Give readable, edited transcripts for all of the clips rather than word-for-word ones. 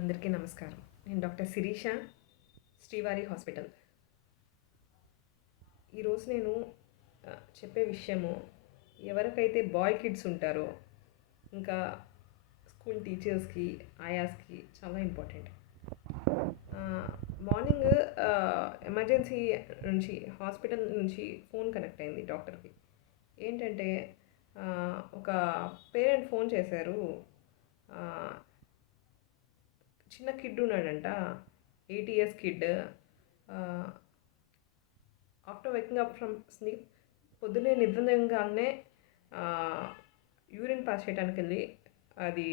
అందరికీ నమస్కారం. నేను డాక్టర్ శిరీష, శ్రీవారి హాస్పిటల్. ఈరోజు నేను చెప్పే విషయము ఎవరికైతే బాయ్ కిడ్స్ ఉంటారో, ఇంకా స్కూల్ టీచర్స్కి, ఆయాస్కి చాలా ఇంపార్టెంట్. మార్నింగ్ ఎమర్జెన్సీ నుంచి, హాస్పిటల్ నుంచి ఫోన్ కనెక్ట్ అయింది డాక్టర్కి. ఏంటంటే ఒక పేరెంట్ ఫోన్ చేశారు. చిన్న కిడ్ ఉన్నాడంట, 8 years kid. After waking up from sleep, పొద్దున్నే నిద్రలేగానే యూరిన్ పాస్ చేయడానికి వెళ్ళి అది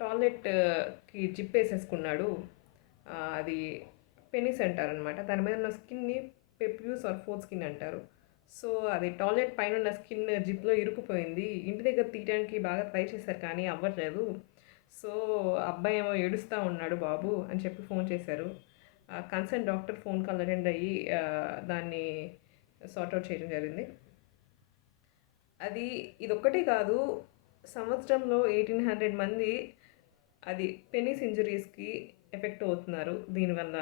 టాయిలెట్కి జిప్ వేసేసుకున్నాడు. అది పెనిస్ అంటారనమాట. దాని మీద ఉన్న స్కిన్ని పెప్యూస్ ఆర్ ఫోర్ స్కిన్ అంటారు. సో అది టాయిలెట్ పైన ఉన్న స్కిన్ జిప్లో ఇరుక్కుపోయింది. ఇంటి దగ్గర తీయడానికి బాగా ట్రై చేశారు కానీ అవ్వట్లేదు. సో అబ్బాయి ఏమో ఏడుస్తూ ఉన్నాడు బాబు అని చెప్పి ఫోన్ చేశారు. Concern doctor phone call attend అయ్యి దాన్ని సార్ట్అవుట్ చేయడం జరిగింది. ఇదొక్కటే కాదు, సంవత్సరంలో 1800 మంది అది పెనిస్ ఇంజరీస్కి ఎఫెక్ట్ అవుతున్నారు దీనివల్ల.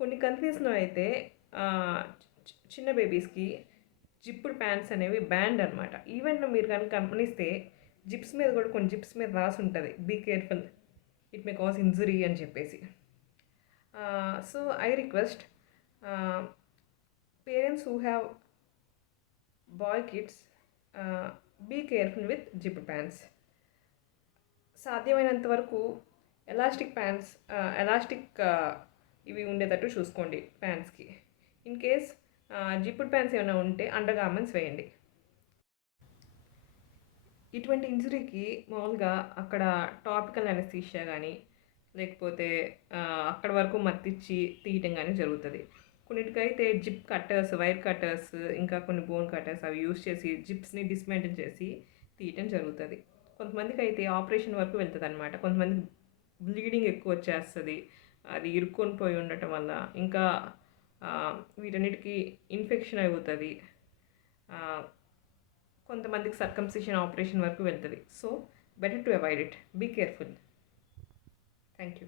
కొన్ని కంట్రీస్లో అయితే చిన్న బేబీస్కి జిప్పుడు ప్యాంట్స్ అనేవి బ్యాండ్ అనమాట. ఈవెన్ మీరు కనుక గమనిస్తే జిప్స్ మీద కూడా కొన్ని జిప్స్ మీద రాసి ఉంటుంది, be careful, it may cause injury అని చెప్పేసి. So I request parents who have boy kids, be careful with zip pants. సాధ్యమైనంత వరకు ఎలాస్టిక్ ప్యాంట్స్, ఇవి ఉండేటట్టు చూసుకోండి ప్యాంట్స్కి. ఇన్ కేస్ జిప్పుడు ప్యాంట్స్ ఏమైనా ఉంటే అండర్ గార్మెంట్స్ వేయండి. ఇటువంటి ఇంజరీకి మామూలుగా అక్కడ టాపికల్ అనెస్థీషియా కానీ, లేకపోతే అక్కడ వరకు మత్తిచ్చి తీయటం కానీ జరుగుతుంది. కొన్నిటికైతే జిప్ కట్టర్స్, వైర్ కట్టర్స్, ఇంకా కొన్ని బోన్ కట్టర్స్ అవి యూస్ చేసి జిప్స్ని డిస్మెంటిల్ చేసి తీయటం జరుగుతుంది. కొంతమందికి అయితే ఆపరేషన్ వరకు వెళ్తుంది అనమాట. కొంతమందికి బ్లీడింగ్ ఎక్కువ వచ్చేస్తుంది, అది ఇరుక్కొని పోయి ఉండటం వల్ల. ఇంకా వీటన్నిటికీ ఇన్ఫెక్షన్ అవుతుంది. కొంతమందికి సర్కంసిషన్ ఆపరేషన్ వరకు వెళ్తుంది. So better to avoid it. Be careful. Thank you.